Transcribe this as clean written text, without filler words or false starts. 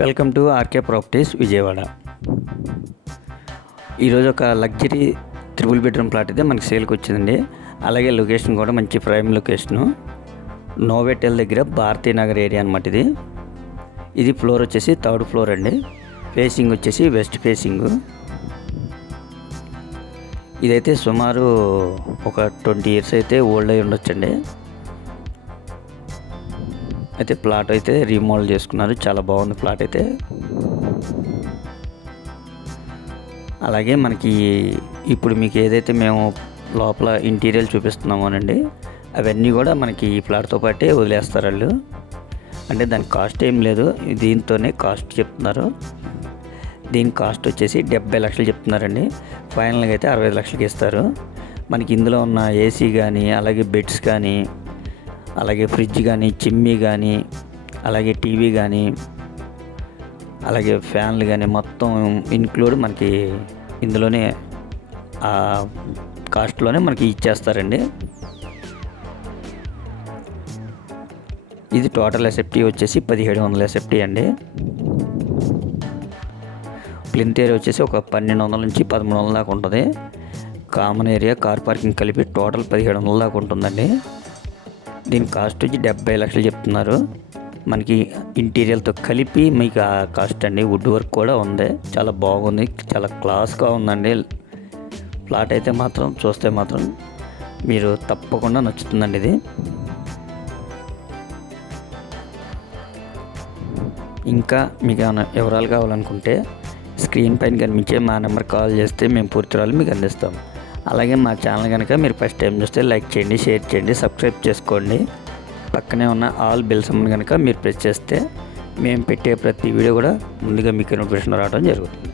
Welcome to RK properties Vijayawada. ఈరోజు ఒక luxury 3 bedroom plot అయితే మనకి సేల్కి వచ్చిందండి. అలాగే లొకేషన్ కూడా మంచి ప్రైమ్ లొకేషను, నోవెటెల్ దగ్గర భారతీ నగర్ ఏరియా అనమాట. ఇది ఫ్లోర్ వచ్చేసి 3rd ఫ్లోర్ అండి. ఫేసింగ్ వచ్చేసి వెస్ట్ ఫేసింగ్. ఇదైతే సుమారు ఒక 20 ఇయర్స్ అయితే ఓల్డ్ అయి ఉండొచ్చండి. అయితే ప్లాట్ అయితే రీమోడల్ చేసుకున్నారు, చాలా బాగుంది ప్లాట్ అయితే. అలాగే మనకి ఇప్పుడు మీకు ఏదైతే మేము లోపల ఇంటీరియర్ చూపిస్తున్నామోనండి, అవన్నీ కూడా మనకి ఈ ప్లాట్తో పాటే వదిలేస్తారు వాళ్ళు. అంటే దాని కాస్ట్ ఏం లేదు, దీంతోనే కాస్ట్ చెప్తున్నారు. దీని కాస్ట్ వచ్చేసి 70 లక్షలు చెప్తున్నారండి. ఫైనల్గా అయితే 65 లక్షలకి ఇస్తారు. మనకి ఇందులో ఉన్న ఏసీ కానీ, అలాగే బెడ్స్ కానీ, అలాగే ఫ్రిడ్జ్ కానీ, చిమ్నీ కానీ, అలాగే టీవీ కానీ, అలాగే ఫ్యాన్లు కానీ మొత్తం ఇన్క్లూడ్ మనకి ఇందులోనే ఆ కాస్ట్లోనే మనకి ఇచ్చేస్తారండి. ఇది టోటల్ ఎస్ఎఫ్టీ వచ్చేసి 1700 ఎస్ఎఫ్టీ అండి. ప్లింత్ ఏరియా వచ్చేసి ఒక 1200 నుంచి 1300 దాకా ఉంటుంది. కామన్ ఏరియా, కార్ పార్కింగ్ కలిపి టోటల్ 1700 దాకా ఉంటుందండి. దీని కాస్ట్ వచ్చి 70 లక్షలు చెప్తున్నారు. మనకి ఇంటీరియర్తో కలిపి మీకు ఆ కాస్ట్ అండి. వుడ్ వర్క్ కూడా ఉంది, చాలా బాగుంది, చాలా క్లాస్గా ఉందండి. ప్లాట్ అయితే మాత్రం చూస్తే మాత్రం మీరు తప్పకుండా నచ్చుతుందండి. ఇది ఇంకా మీకు ఏమైనా వివరాలు కావాలనుకుంటే స్క్రీన్ పైన కనిపించే మా నెంబర్ కాల్ చేస్తే మేము పూర్తి వివరాలు మీకు అందిస్తాం. అలాగే మా ఛానల్ కనుక మీరు ఫస్ట్ టైం చూస్తే లైక్ చేయండి, షేర్ చేయండి, సబ్స్క్రైబ్ చేసుకోండి. పక్కనే ఉన్న ఆల్ బెల్ సింబల్ కనుక మీరు ప్రెస్ చేస్తే మేము పెట్టే ప్రతి వీడియో కూడా ముందుగా మీకు నోటిఫికేషన్ రావడం జరుగుతుంది.